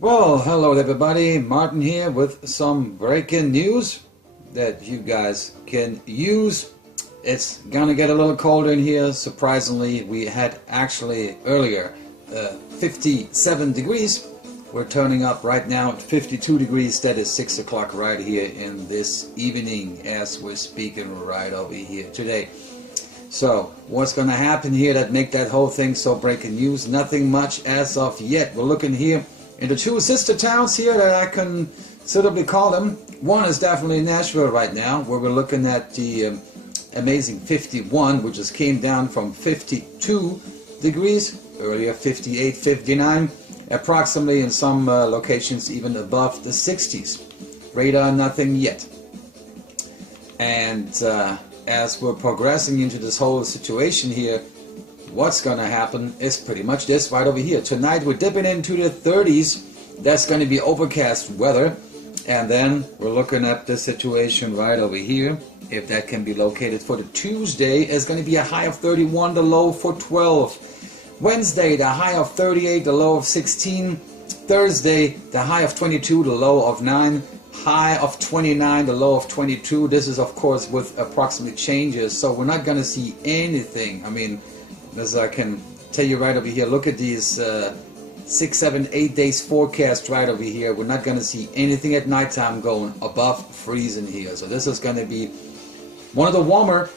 Well, hello everybody, Martin here with some breaking news that you guys can use. It's gonna get a little colder in here. Surprisingly, we had actually earlier 57 degrees. We're turning up right now at 52 degrees. That is 6 o'clock right here in this evening as we're speaking right over here today. So, what's going to happen here that make that whole thing so breaking news? Nothing much as of yet. We're looking here into two sister towns here that I can suitably call them. One is definitely Nashville right now, where we're looking at the amazing 51, which just came down from 52 degrees, earlier 58, 59, approximately in some locations even above the 60s. Radar, nothing yet. And as we're progressing into this whole situation here, what's going to happen is pretty much this right over here. Tonight we're dipping into the 30s. That's going to be overcast weather. And then we're looking at the situation right over here. If that can be located for the Tuesday, it's going to be a high of 31, the low for 12. Wednesday, the high of 38, the low of 16. Thursday, the high of 22, the low of 9. High of 29, the low of 22. This is of course with approximate changes, so we're not going to see anything. I mean, as I can tell you right over here, look at these 6, 7, 8 days forecast right over here. We're not going to see anything at nighttime going above freezing here. So this is going to be one of the warmer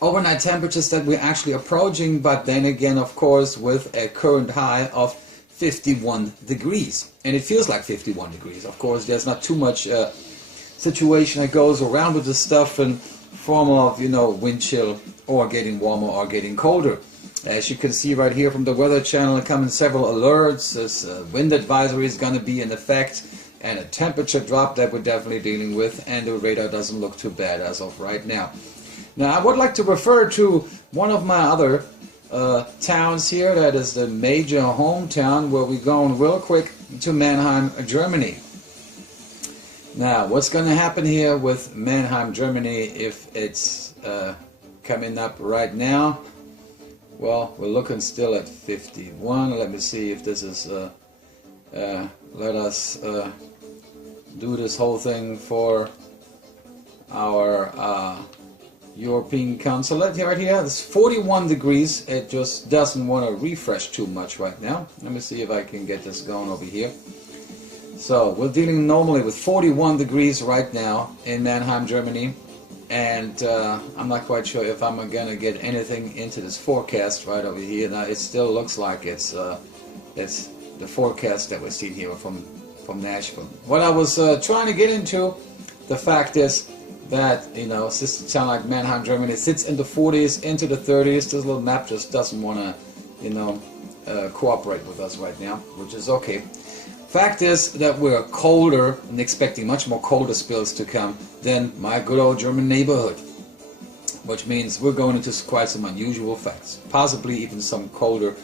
overnight temperatures that we're actually approaching, but then again, of course, with a current high of 51 degrees, and it feels like 51 degrees. Of course, there's not too much situation that goes around with this stuff in form of, you know, wind chill or getting warmer or getting colder. As you can see right here from the Weather Channel, coming several alerts. This wind advisory is going to be in effect, and a temperature drop that we're definitely dealing with, and the radar doesn't look too bad as of right now. Now, I would like to refer to one of my other towns here. That is the major hometown, where we're going real quick to Mannheim, Germany. Now, what's going to happen here with Mannheim, Germany, if it's coming up right now? Well, we're looking still at 51. Let me see if this is let us do this whole thing for our European Consulate right here. It's 41 degrees. It just doesn't want to refresh too much right now. Let me see if I can get this going over here. So we're dealing normally with 41 degrees right now in Mannheim, Germany, and I'm not quite sure if I'm gonna get anything into this forecast right over here. Now it still looks like it's the forecast that we're seeing here from Nashville. What I was trying to get into, the fact is that, you know, sister town like Mannheim, Germany sits in the 40s into the 30s. This little map just doesn't want to, you know, cooperate with us right now, which is okay. Fact is that we're colder and expecting much more colder spills to come than my good old German neighborhood, which means we're going into quite some unusual facts, possibly even some colder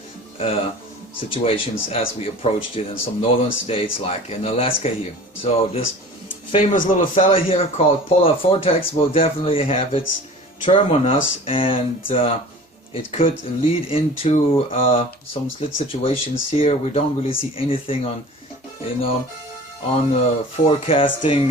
situations as we approached it in some northern states like in Alaska here. So this famous little fella here called polar vortex will definitely have its term on us, and it could lead into some split situations here. We don't really see anything on, you know, on forecasting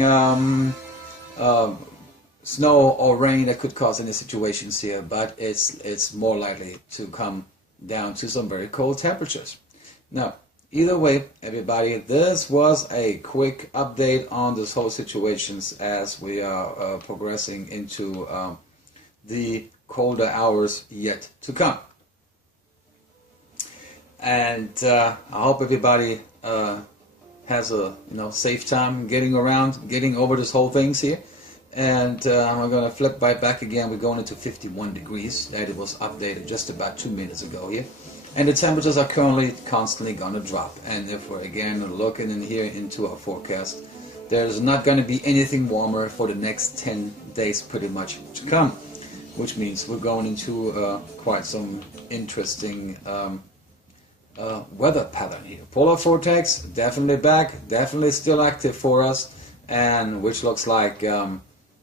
snow or rain that could cause any situations here, but it's more likely to come down to some very cold temperatures. Now, either way, everybody, this was a quick update on this whole situations as we are progressing into the colder hours yet to come. And I hope everybody has a, you know, safe time getting around, getting over this whole things here. And I'm going to flip right back again. We're going into 51 degrees. That it was updated just about 2 minutes ago here. And the temperatures are currently constantly going to drop. And if we're again looking in here into our forecast, there's not going to be anything warmer for the next 10 days pretty much to come. Which means we're going into quite some interesting weather pattern here. Polar vortex, definitely back, definitely still active for us. And which looks like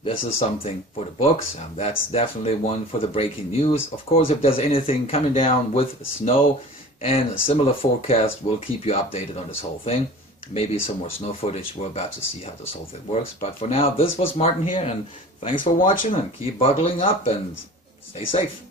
this is something for the books. That's definitely one for the breaking news. Of course, if there's anything coming down with snow and a similar forecast will keep you updated on this whole thing. Maybe some more snow footage. We're about to see how this whole thing works. But for now, this was Martin here, and thanks for watching, and keep buckling up and stay safe.